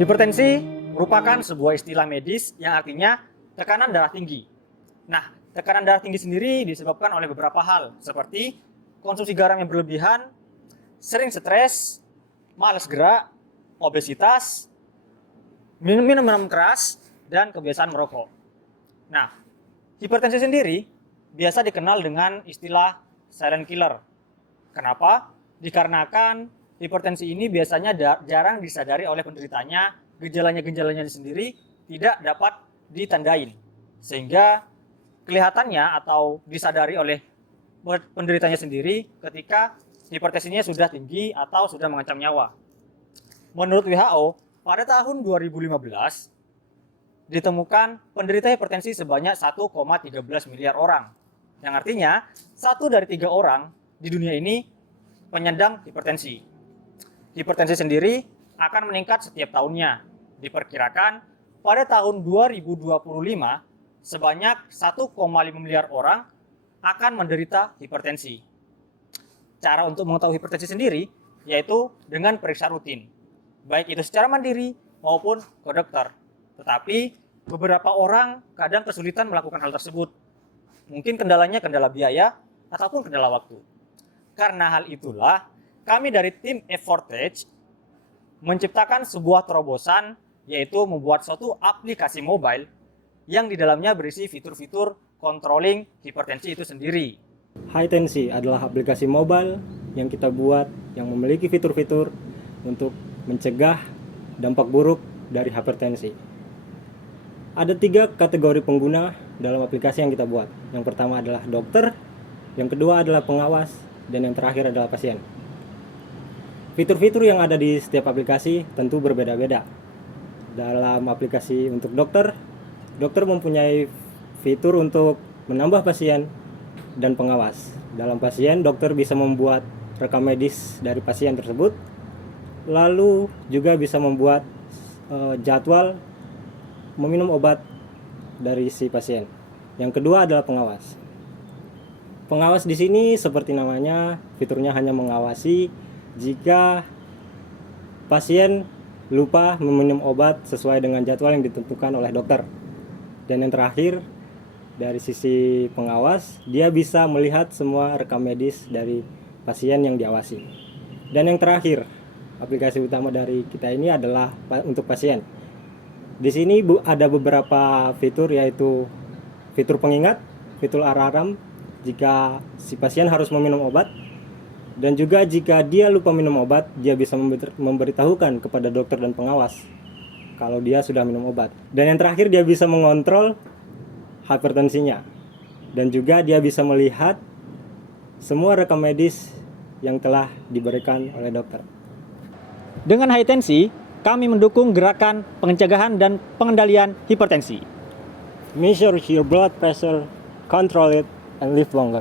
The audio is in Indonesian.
Hipertensi merupakan sebuah istilah medis yang artinya tekanan darah tinggi. Nah, tekanan darah tinggi sendiri disebabkan oleh beberapa hal seperti konsumsi garam yang berlebihan, sering stres, malas gerak, obesitas, minum minuman keras, dan kebiasaan merokok. Nah, hipertensi sendiri biasa dikenal dengan istilah silent killer. Kenapa? Dikarenakan hipertensi ini biasanya jarang disadari oleh penderitanya, gejalanya sendiri tidak dapat ditandain. Sehingga kelihatannya atau disadari oleh penderitanya sendiri ketika hipertensinya sudah tinggi atau sudah mengancam nyawa. Menurut WHO, pada tahun 2015 ditemukan penderita hipertensi sebanyak 1,13 miliar orang. Yang artinya, 1 dari 3 orang di dunia ini penyandang hipertensi. Hipertensi sendiri akan meningkat setiap tahunnya. Diperkirakan pada tahun 2025 sebanyak 1,5 miliar orang akan menderita hipertensi. Cara untuk mengetahui hipertensi sendiri yaitu dengan periksa rutin, baik itu secara mandiri maupun ke dokter. Tetapi beberapa orang kadang kesulitan melakukan hal tersebut. Mungkin kendalanya kendala biaya ataupun kendala waktu. Karena hal itulah kami dari tim Effortage menciptakan sebuah terobosan, yaitu membuat suatu aplikasi mobile yang di dalamnya berisi fitur-fitur controlling hipertensi itu sendiri. High-Tensi adalah aplikasi mobile yang kita buat yang memiliki fitur-fitur untuk mencegah dampak buruk dari hipertensi. Ada 3 kategori pengguna dalam aplikasi yang kita buat. Yang pertama adalah dokter, yang kedua adalah pengawas, dan yang terakhir adalah pasien. Fitur-fitur yang ada di setiap aplikasi tentu berbeda-beda. Dalam aplikasi untuk dokter, dokter mempunyai fitur untuk menambah pasien dan pengawas. Dalam pasien, dokter bisa membuat rekam medis dari pasien tersebut, lalu juga bisa membuat jadwal meminum obat dari si pasien. Yang kedua adalah pengawas. Pengawas di sini seperti namanya, fiturnya hanya mengawasi jika pasien lupa meminum obat sesuai dengan jadwal yang ditentukan oleh dokter. Dan yang terakhir, dari sisi pengawas, dia bisa melihat semua rekam medis dari pasien yang diawasi. Dan yang terakhir, aplikasi utama dari kita ini adalah untuk pasien. Di sini ada beberapa fitur, yaitu fitur pengingat, fitur alarm jika si pasien harus meminum obat, dan juga jika dia lupa minum obat, dia bisa memberitahukan kepada dokter dan pengawas kalau dia sudah minum obat. Dan yang terakhir, dia bisa mengontrol hipertensinya, dan juga dia bisa melihat semua rekam medis yang telah diberikan oleh dokter. Dengan High-Tensi, kami mendukung gerakan pencegahan dan pengendalian hipertensi. Measure your blood pressure, control it, and live longer.